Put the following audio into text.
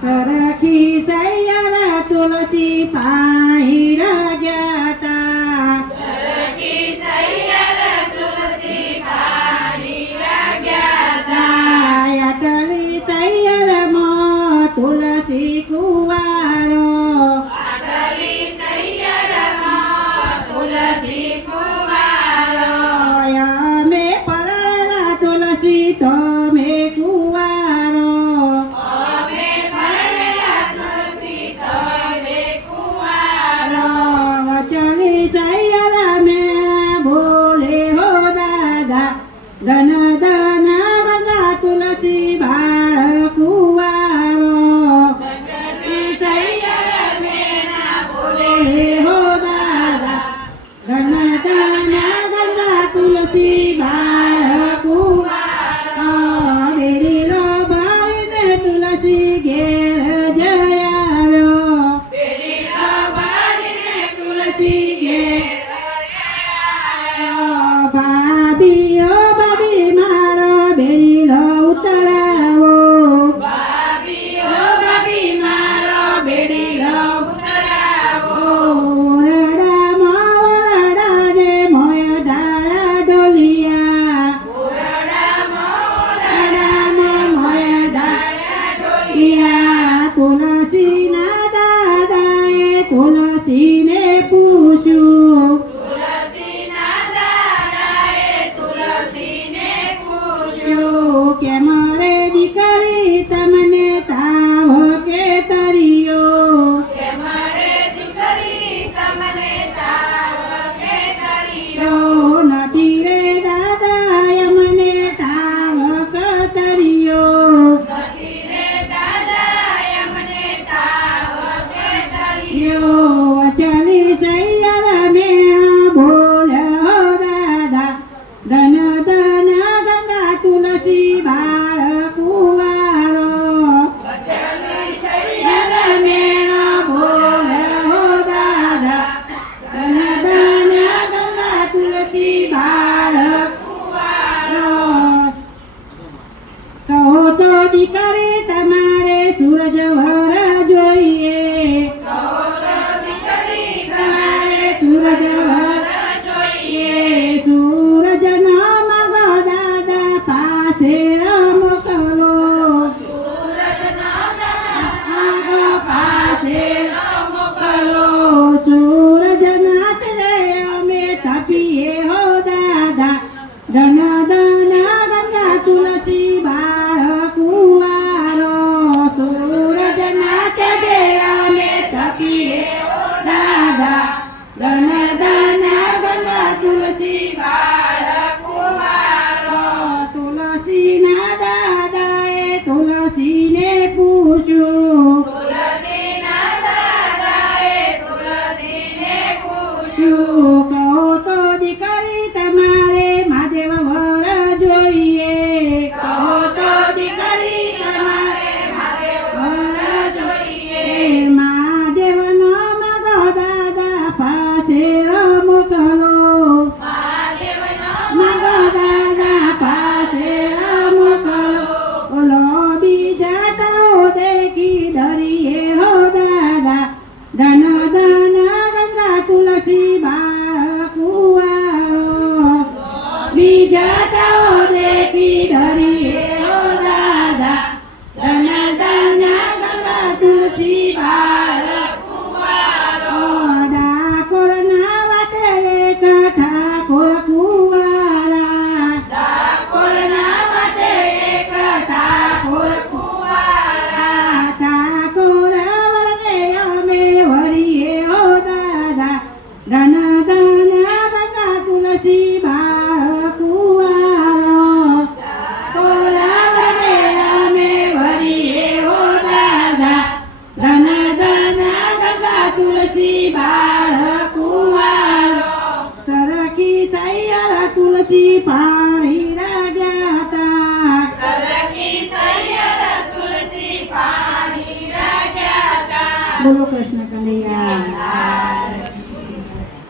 સરખી સૈયર તુલસી પાણી રહ્યા તા સરખી સૈયર તુલસી પાણી રહ્યા તા અટલી સૈયરમાં તુલસી કુવારો અટલી સૈયરમાં તુલસી કુવારો અમે પરણેલા તુલસી તમે કુવારો અમે પરણેલા તુલસી તમે કુવારો વચની સૈયર મેં બોલે હો દાદા ધન ધન ગંગા તુલસી બાળ કુવારો વચની સૈયર મેણા બોલે હો દાદા ધન ધન ગંગા તુલસી બાળ કુવારો બેડીલો બારીને તુલસી ઘેર જઈ આવ્યો પેલીનો બારીને તુલસી ઘેર આવ્યો ભાભી મારો બેડીલો ઉતરાવો ભાભી મારો બેડીલો ઉતરાવો ઓરડામાં ઓરડાને મોય ડાળા ઢોલિયા ઓરડામાં મોય ડાળા ઢોલિયા તુલસીના દાદાએ તુલસીને પૂછ્યું તુલસીના દાદાએ તુલસીને પૂછ્યું કે મારે દીકરી તમને તાવ કે તરિયો કે મારે દીકરી તમને તાવ કે કર્યો નથી રે દાદા મને તાવ કતરિયો સતી રે દાદાએ મને તાવ કે કર્યો વચની સૈયર મેં બોલ્યો દાદા ધન ધન ગંગા તુલસી બાળ કુવારો વચની સૈયર મેણો બોલ્યો દાદા ધન ધન ગંગા તુલસી બાળ કુવારો કહો તો દીકરી તમારે સૂરજ વર જોઈએ કહો તો દીકરી તમારે સૂરજ વર જોઈએ સૂરજનો મગો દાદા પાસે મોકલો સૂરજનો મગો પાસે મોકલો સૂરજનાથ રે અમે તપીએ હો દાદા ધન ધન ગંગા તુલસી બાળ કુવારો સૂરજનાથ રે અમે તપીએ હો દાદા ધન ધન ગંગા તુલસી બાળ કુવારો તુલસીના દાદાએ તુલસીને પૂછ્યું તુલસીના દાદાએ તુલસીને પૂછ્યું શું કહો તો દીકરી તમારે મહાદેવ વર જોઈએ કહો તો દીકરી તમારે મહાદેવ વર જોઈએ મહાદેવનો મગો દાદા પાસે મોકલો મહાદેવનો મગો દાદા પાસે મોકલો ઓલો બીજા તો દેખી ધરીએ હો દાદા ધન ધન ગંગા તુલસી બાળ કુવારો બીજા તો દેખી ધરીએ હો દાદા ધન ધન ગંગા તુલસી બાળ કુવારો ડાકોરના વાટે એક ઠાકોર કુવારા ડાકોરના વટે એક ઠાકોર કુવારા ઠાકોર વરને અમે વરીએ હો દાદા ધન ધન ગંગા તુલસી બાળ કુવારો ઠાકોર વરને અમે વરીએ હો દાદા ધન ધન ગંગા તુલસી બાળ કુવારો સરખી સૈયર તુલસી પાણી રહ્યા તા સરખી સૈયર તુલસી પાણી રહ્યા તા બોલો કૃષ્ણ કનૈયા